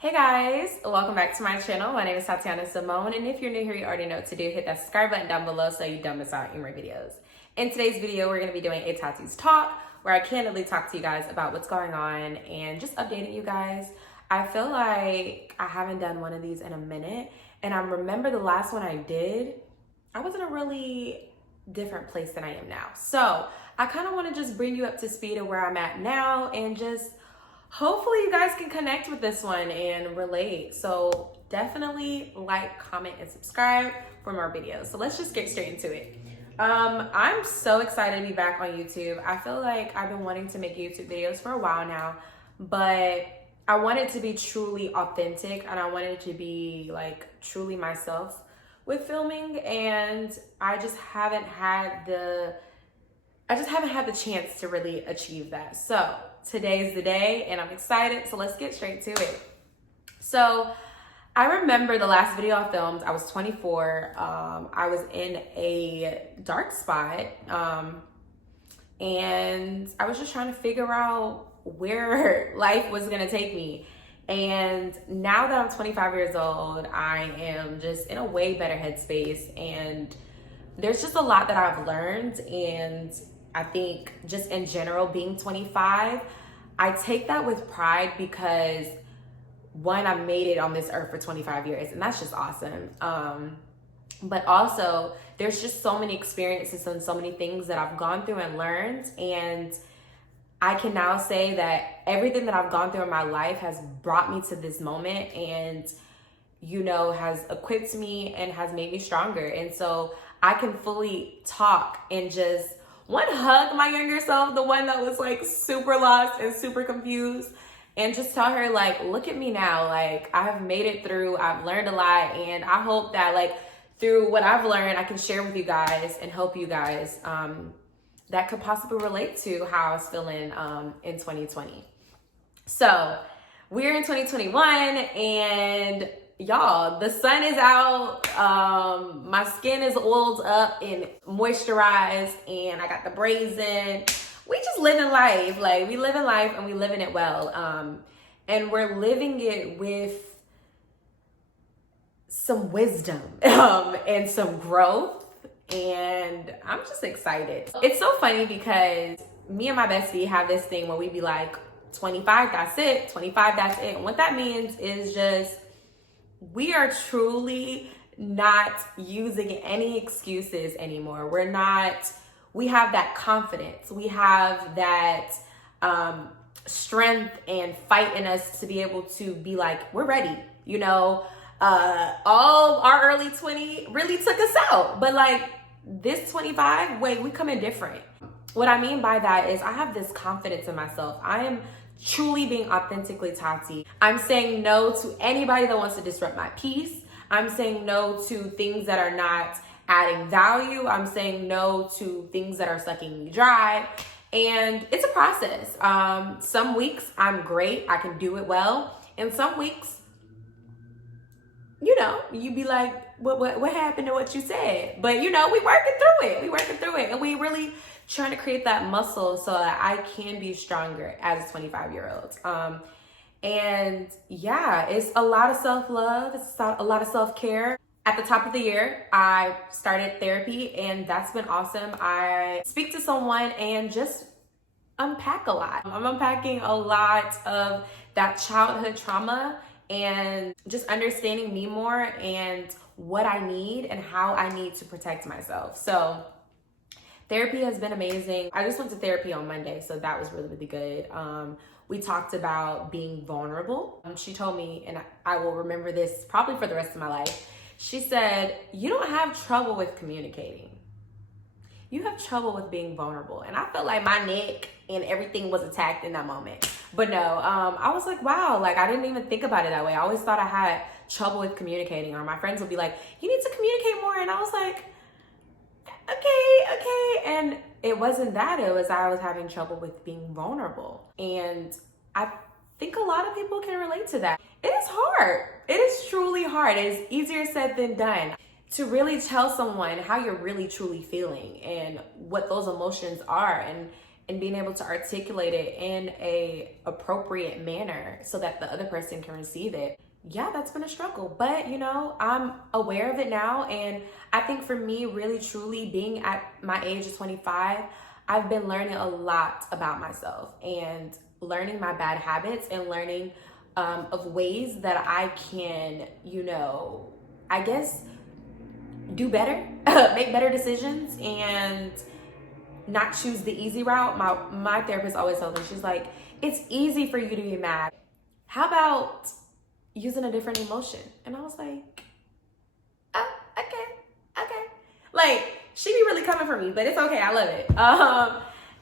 Hey guys, welcome back to my channel. My name is Tatiana Simone, and if you're new here, you already know what to do. Hit that subscribe button down below so you don't miss out on more videos. In today's video, we're going to be doing a Taty's Talk, where I candidly talk to you guys about what's going on and just updating you guys. I feel like I haven't done one of these in a minute, and I remember the last one I did, I was in a really different place than I am now. So I kind of want to just bring you up to speed of where I'm at now and just hopefully you guys can connect with this one and relate. So definitely like, comment, and subscribe for more videos. So let's just get straight into it. I'm so excited to be back on YouTube. I feel like I've been wanting to make YouTube videos for a while now, but I want it to be truly authentic and I want it to be like truly myself with filming, and I just haven't had the chance to really achieve that. So today's the day and I'm excited. So let's get straight to it. So I remember the last video I filmed, I was 24. I was in a dark spot. And I was just trying to figure out where life was gonna take me. And now that I'm 25 years old, I am just in a way better headspace, and there's just a lot that I've learned. And I think just in general, being 25, I take that with pride because one, I made it on this earth for 25 years, and that's just awesome. But also there's just so many experiences and so many things that I've gone through and learned, and I can now say that everything that I've gone through in my life has brought me to this moment and, you know, has equipped me and has made me stronger. And so I can fully talk and just hug my younger self, the one that was like super lost and super confused, and just tell her like, look at me now. Like, I have made it through, I've learned a lot, and I hope that like through what I've learned, I can share with you guys and help you guys that could possibly relate to how I was feeling in 2020. So we're in 2021 and y'all, the sun is out. My skin is oiled up and moisturized, and I got the braids in. We just living life. Like, we living life and we living it well. And we're living it with some wisdom and some growth. And I'm just excited. It's so funny because me and my bestie have this thing where we be like, 25, that's it. 25, that's it. And what that means is just, we are truly not using any excuses anymore. We have that confidence. We have that strength and fight in us to be able to be like, we're ready. You know, all our early 20 really took us out. But like this 25, wait, we come in different. What I mean by that is I have this confidence in myself. I am truly being authentically Taty. I'm saying no to anybody that wants to disrupt my peace. I'm saying no to things that are not adding value. I'm saying no to things that are sucking me dry. And it's a process. Some weeks I'm great, I can do it well. And some weeks, you know, you be like, what happened to what you said? But you know, we working through it. And we really trying to create that muscle so that I can be stronger as a 25-year-old. And yeah, it's a lot of self-love. It's a lot of self-care. At the top of the year, I started therapy, and that's been awesome. I speak to someone and just unpack a lot. I'm unpacking a lot of that childhood trauma and just understanding me more and what I need and how I need to protect myself. So therapy has been amazing. I just went to therapy on Monday, so that was really, really good. We talked about being vulnerable. She told me, and I will remember this probably for the rest of my life. She said, you don't have trouble with communicating. You have trouble with being vulnerable. And I felt like my neck and everything was attacked in that moment. But no, I was like, wow, like I didn't even think about it that way. I always thought I had trouble with communicating, or my friends would be like, you need to communicate more. And I was like, okay. And it wasn't that, it was I was having trouble with being vulnerable. And I think a lot of people can relate to that. It is hard. It is truly hard. It is easier said than done to really tell someone how you're really truly feeling and what those emotions are. And and being able to articulate it in a appropriate manner so that the other person can receive it. Yeah, that's been a struggle, but you know, I'm aware of it now. And I think for me, really truly being at my age of 25, I've been learning a lot about myself and learning my bad habits and learning of ways that I can, you know, I guess do better, make better decisions, and not choose the easy route. My therapist always tells me, she's like, it's easy for you to be mad. How about using a different emotion? And I was like, oh, okay. Like, she be really coming for me, but it's okay. I love it.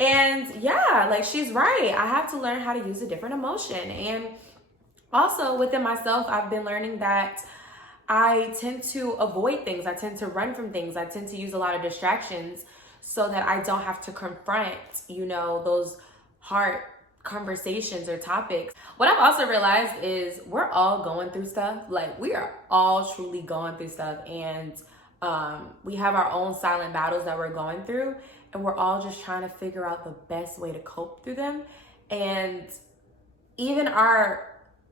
And yeah, like she's right. I have to learn how to use a different emotion. And also within myself, I've been learning that I tend to avoid things. I tend to run from things. I tend to use a lot of distractions so that I don't have to confront, you know, those hard conversations or topics. What I've also realized is we're all going through stuff. Like, we are all truly going through stuff, and we have our own silent battles that we're going through, and we're all just trying to figure out the best way to cope through them. And even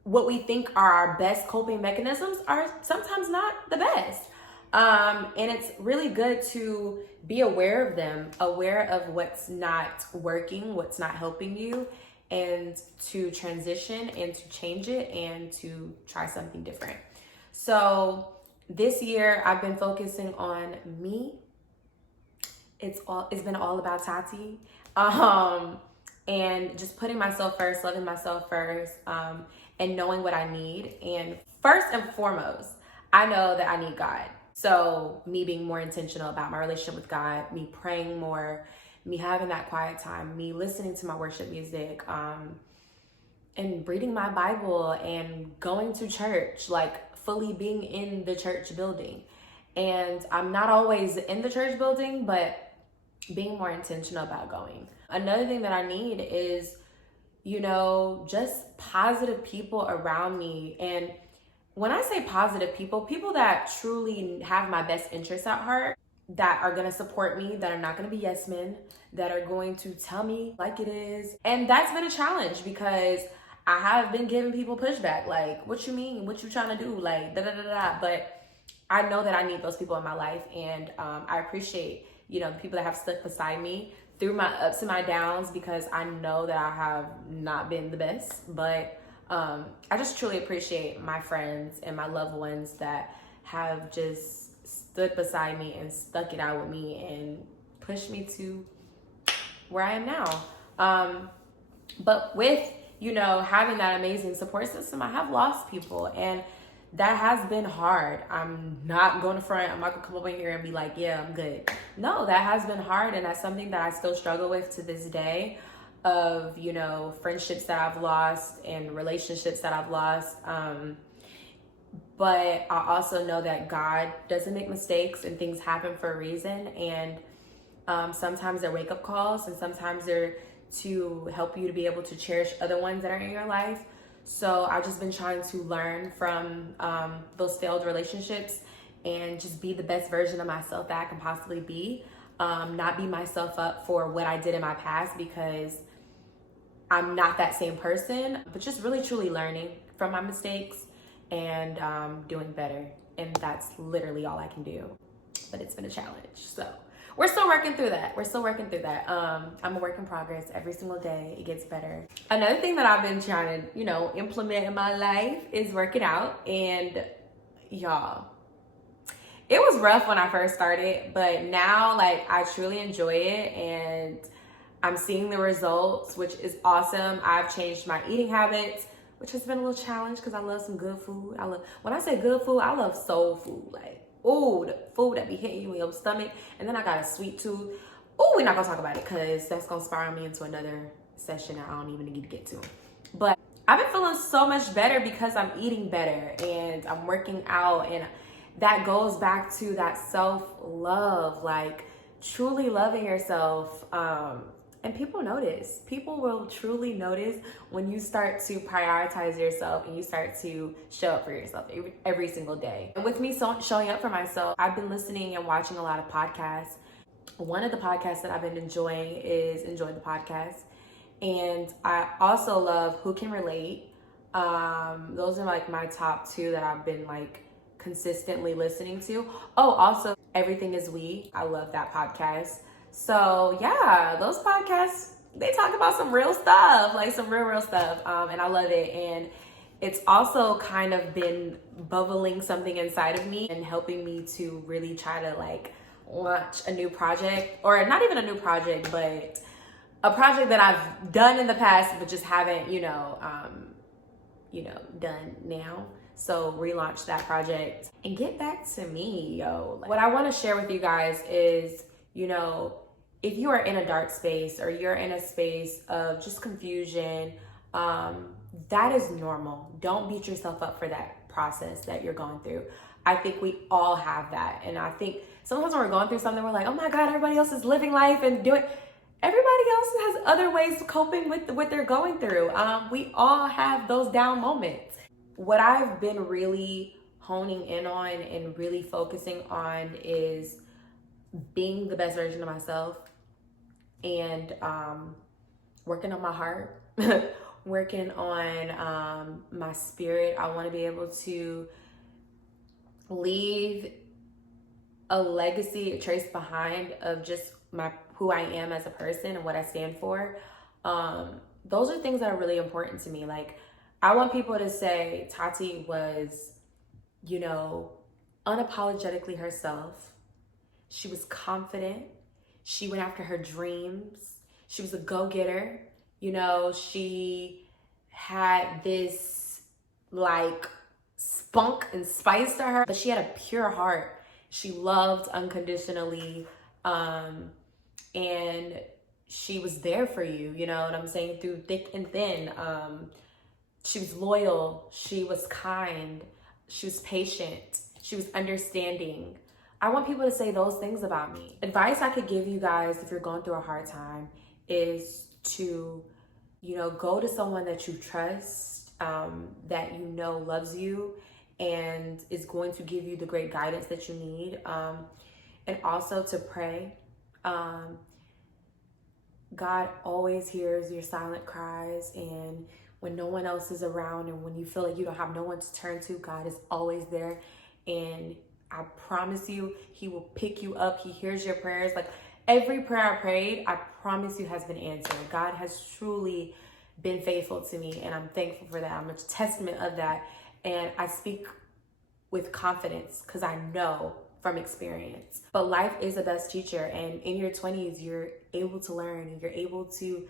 what we think are our best coping mechanisms are sometimes not the best. And it's really good to be aware of them, aware of what's not working, what's not helping you, and to transition and to change it and to try something different. So this year I've been focusing on me. It's been all about Taty. And just putting myself first, loving myself first, and knowing what I need. And first and foremost, I know that I need God. So me being more intentional about my relationship with God, me praying more, me having that quiet time, me listening to my worship music, and reading my Bible and going to church, like fully being in the church building. And I'm not always in the church building, but being more intentional about going. Another thing that I need is, you know, just positive people around me. And when I say positive people, people that truly have my best interests at heart, that are going to support me, that are not going to be yes men, that are going to tell me like it is. And that's been a challenge because I have been giving people pushback. Like, what you mean? What you trying to do? Like, da-da-da-da. But I know that I need those people in my life. And I appreciate, you know, the people that have stuck beside me through my ups and my downs, because I know that I have not been the best. But I just truly appreciate my friends and my loved ones that have just stood beside me and stuck it out with me and pushed me to where I am now. But with, you know, having that amazing support system, I have lost people, and that has been hard. I'm not going to front. I'm not going to come over here and be like, yeah, I'm good. No, that has been hard, and that's something that I still struggle with to this day, of, you know, friendships that I've lost and relationships that I've lost. But I also know that God doesn't make mistakes, and things happen for a reason. And sometimes they're wake-up calls, and sometimes they're to help you to be able to cherish other ones that are in your life. So I've just been trying to learn from those failed relationships and just be the best version of myself that I can possibly be. Not beat myself up for what I did in my past, because I'm not that same person, but just really truly learning from my mistakes and doing better. And that's literally all I can do. But it's been a challenge. So we're still working through that. I'm a work in progress. Every single day it gets better. Another thing that I've been trying to, you know, implement in my life is working out. And y'all, it was rough when I first started, but now, like, I truly enjoy it, and I'm seeing the results, which is awesome. I've changed my eating habits, which has been a little challenge because I love some good food. When I say good food, I love soul food. Like, ooh, the food that be hitting you in your stomach. And then I got a sweet tooth. Ooh, we're not gonna talk about it because that's gonna spiral me into another session that I don't even need to get to. But I've been feeling so much better because I'm eating better and I'm working out, and that goes back to that self-love, like truly loving yourself. And people notice. People will truly notice when you start to prioritize yourself and you start to show up for yourself every single day. And with me showing up for myself, I've been listening and watching a lot of podcasts. one of the podcasts that I've been enjoying is Enjoy the Podcast. And I also love Who Can Relate. Those are like my top two that I've been like consistently listening to. Oh, also Everything Is We. I love that podcast. So yeah, those podcasts, they talk about some real stuff, like some real stuff. And I love it. And it's also kind of been bubbling something inside of me and helping me to really try to like launch a new project, or not even a new project, but a project that I've done in the past, but just haven't, done now. So relaunch that project and get back to me, yo. What I want to share with you guys is, if you are in a dark space or you're in a space of just confusion, that is normal. Don't beat yourself up for that process that you're going through. I think we all have that. And I think sometimes when we're going through something, we're like, oh my God, everybody else is living life and doing. Everybody else has other ways of coping with what they're going through. We all have those down moments. What I've been really honing in on and really focusing on is being the best version of myself and working on my heart, working on my spirit. I want to be able to leave a legacy, a trace behind of just who I am as a person and what I stand for. Those are things that are really important to me. Like, I want people to say Taty was, unapologetically herself. She was confident. She went after her dreams. She was a go-getter. She had this like spunk and spice to her, but she had a pure heart. She loved unconditionally. And she was there for you, you know what I'm saying, through thick and thin. She was loyal, she was kind, she was patient, she was understanding. I want people to say those things about me. Advice I could give you guys if you're going through a hard time is to, go to someone that you trust, that loves you and is going to give you the great guidance that you need. And also to pray. God always hears your silent cries, and when no one else is around and when you feel like you don't have no one to turn to, God is always there. And I promise you, he will pick you up. He hears your prayers. Like, every prayer I prayed, I promise you, has been answered. God has truly been faithful to me, and I'm thankful for that. I'm a testament of that. And I speak with confidence because I know from experience. But life is the best teacher, and in your 20s, you're able to learn, and you're able to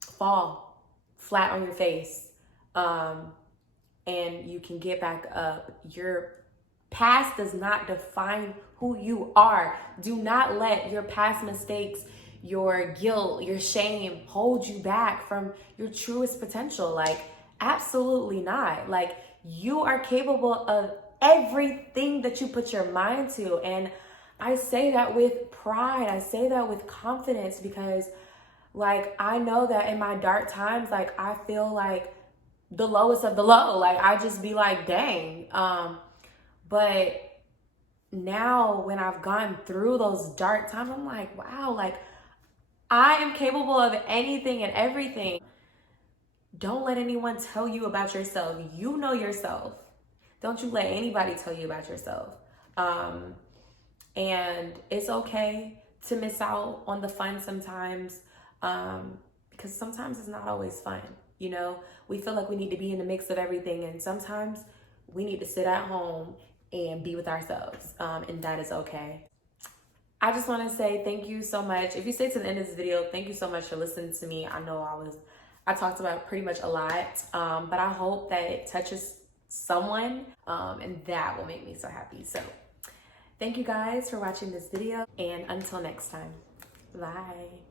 fall flat on your face, and you can get back up. Your past does not define who you are. Do not let your past mistakes, your guilt, your shame hold you back from your truest potential. Like, absolutely not. Like, you are capable of everything that you put your mind to. And I say that with pride. I say that with confidence because, like, I know that in my dark times, like, I feel like the lowest of the low. Like, I just be like, dang. But now when I've gone through those dark times, I'm like, wow, like, I am capable of anything and everything. Don't let anyone tell you about yourself. You know yourself. Don't you let anybody tell you about yourself. And it's okay to miss out on the fun sometimes, because sometimes it's not always fun. We feel like we need to be in the mix of everything, and sometimes we need to sit at home and be with ourselves, and that is okay. I just want to say thank you so much. If you stayed to the end of this video, thank you so much for listening to me. I know I talked about pretty much a lot, but I hope that it touches someone, and that will make me so happy. So thank you guys for watching this video, and until next time, bye.